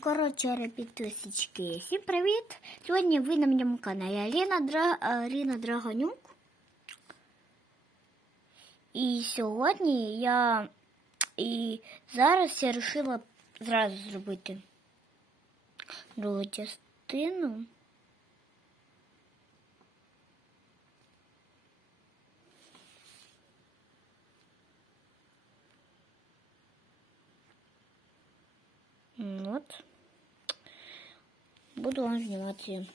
Коротше, підписочки. Всім привіт! Сьогодні ви на моєму каналі Ліна, Дра... е, Ліна Драгонюк. І сьогодні я і зараз я вирішила зразу зробити другу частину. М, От. Буду вам знімати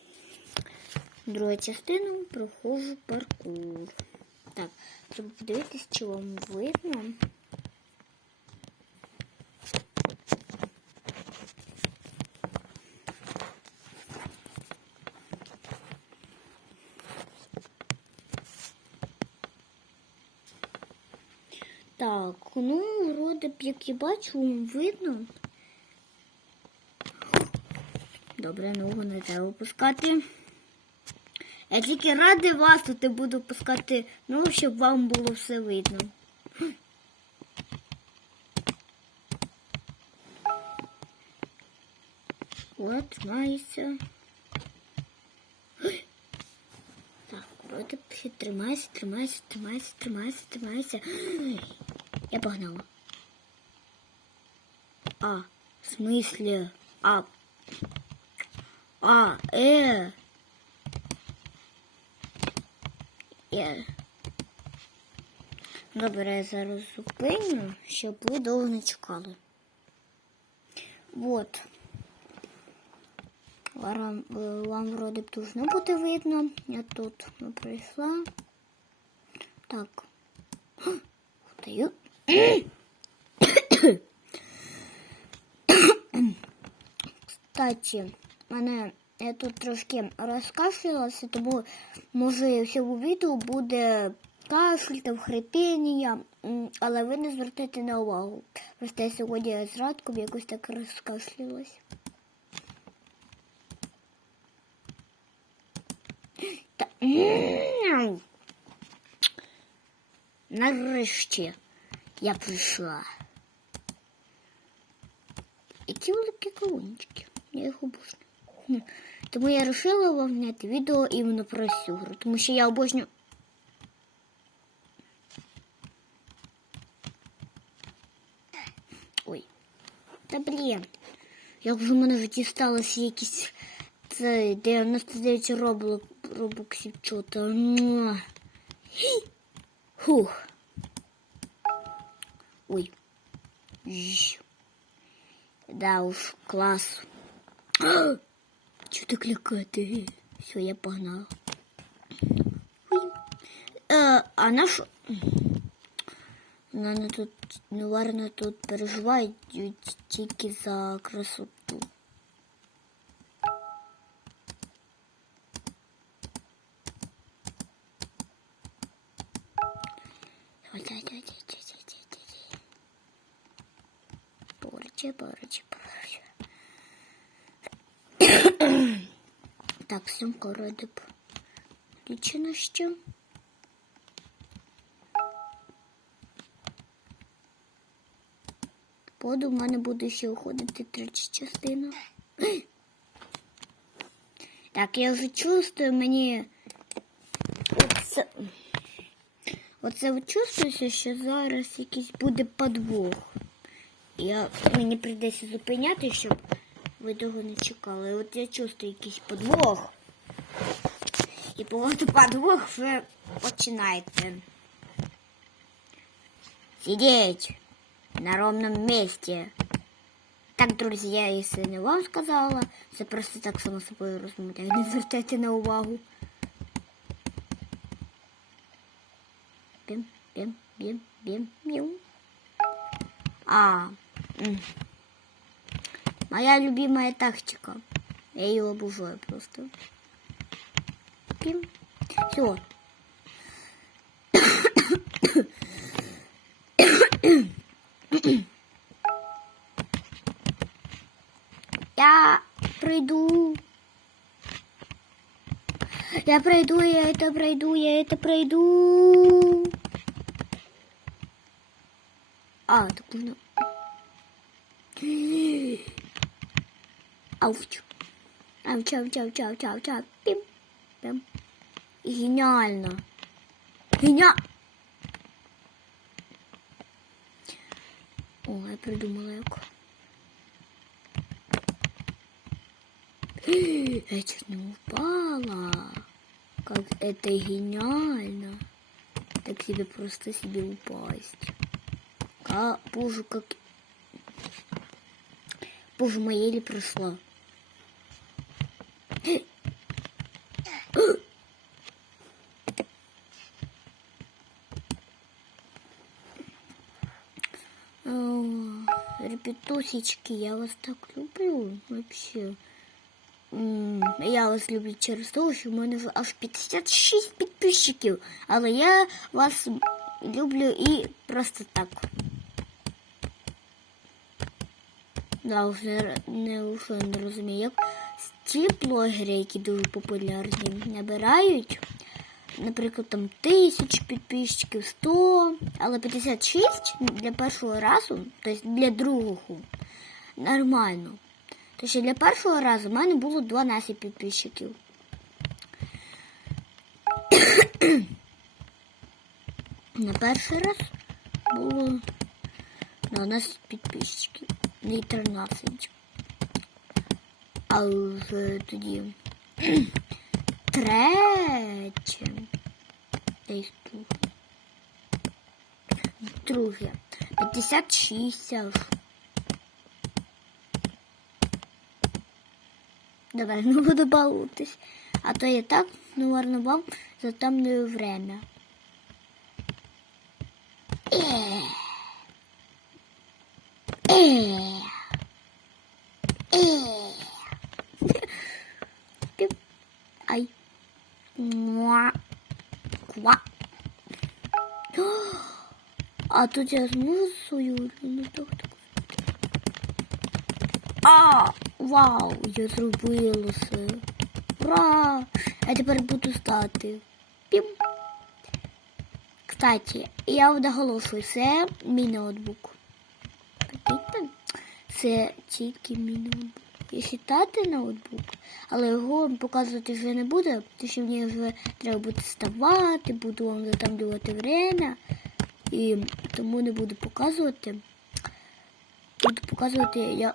другу частину, проходжу паркур. Так, треба подивитись, чи вам видно. Так, ну, вроде б, як я бачу, видно. Добре, ногу не треба опускати. Я тільки ради вас тут і буду опускати ногу, щоб вам було все видно. От, тримайся. Так, вроде тримайся, тримайся, тримайся, тримайся, тримайся. Я погнала. А, в смысле? А, а, е. Е. Добре, я зараз зупиню, щоб ви довго не чекали. Вот. Вам, вам вроде б должно бути видно. Я тут ну, прийшла. Так. Встаю. Кстати, мене я тут трошки розкашлялася, тому може в цьому відео буде кашель та хрипіння, але ви не звертайте на увагу. Просто я сьогодні зранку якось так розкашлялась. Та... Нарешті я прийшла. І Які великі колончики. Я їх обожнюю. Тому я вирішила вам зняти відео іменно про цю гру, тому що я обожнюю. Ой. Та блін. Як же в мене в житті сталося якісь це 99 роблок, робоксів чого-то. Фух. Ой. Да уж, класс. Чого так лякати? Все, я погнала. Е, а наш... Наверно, тут, наверно, тут переживають тільки за красоту. Порче, порче, порче. Так, сумка вроде б. Що? Поду в мене буде ще уходити третя частина. Так, я вже чувствую, мені оце, оце що зараз якийсь буде подвох. Я, мені прийдеться зупиняти, щоб ви довго не чекали. От я чувствую якийсь подвох. І походу подвох вже починається. Сидеть на ровном месте. Так, друзі, я якщо не вам сказала, це просто так само собою розмовляю. Не звертайте на увагу. Бім, бім, бім, бім, бім. А. моя любимая тактика. Я ее обожаю просто. Пим. Все. Я пройду. Я пройду, я это пройду, я это пройду. А, так можно. Ауч. Ауч, ауч, ауч, ауч, ауч, ауч. Пім. Пім. Геніально. Геня... О, я придумала як. Я чуть не упала. Как это гениально. Так себе просто себе упасть. А, боже, как... Боже, моя еле прошла. О, Репетусечки, я вас так люблю вообще. М, Я вас люблю через те, що в мене вже аж 56 підписчиків. Але я вас люблю і просто так. Да, вже не, вже не розумію, як Ті блогери, які дуже популярні, набирають, наприклад, там тисяч підписчиків, 100, але 56 для першого разу, тобто для другого, нормально. То що для першого разу в мене було 12 підписчиків. На перший раз було 12 підписчиків, не 13. А вже тоді третє. Десь тут. Друге. 56. Давай, не буду балуватись. А то я так наверно, вам затемнюю время. Е. Е. Е. Пип. Ай. Муа. Ква. А тут я зможу свою ну так так. А, вау, я зробила це. Ура! Я тепер буду стати. Пім. Кстати, я наголошую, це мій ноутбук. Це тільки мій ноутбук. Ще тати ноутбук, але його показувати вже не буде, тому що мені вже треба буде вставати, буду вам затамлювати время. І тому не буду показувати. Буду показувати я.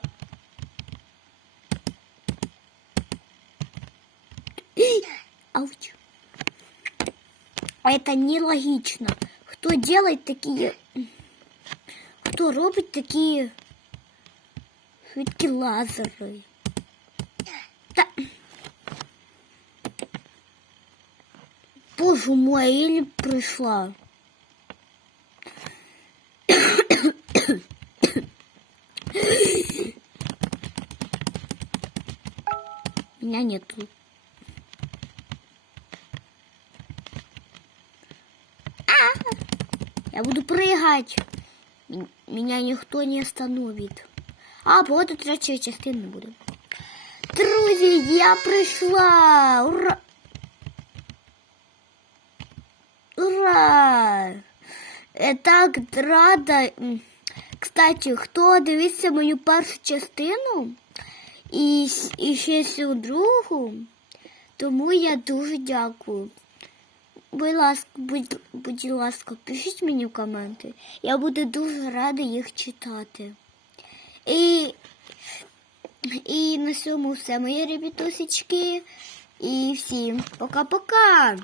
Ауч. А это нелогично. Кто делает такие... Кто робит такие швидкі лазери? Та... Боже мой, я еле пришла. Меня нету. Я буду прыгать. Меня никто не остановит. А, вот третя частина буде. Друзі, я прийшла! Ура! Ура! Я так рада. Кстати, хто дивився мою першу частину і, і ще цю другу, тому я дуже дякую. Будь ласка, будь, будь ласка, пишіть мені в коменти. Я буду дуже рада їх читати. І, і на цьому все, мої ребятусечки. І всім пока-пока.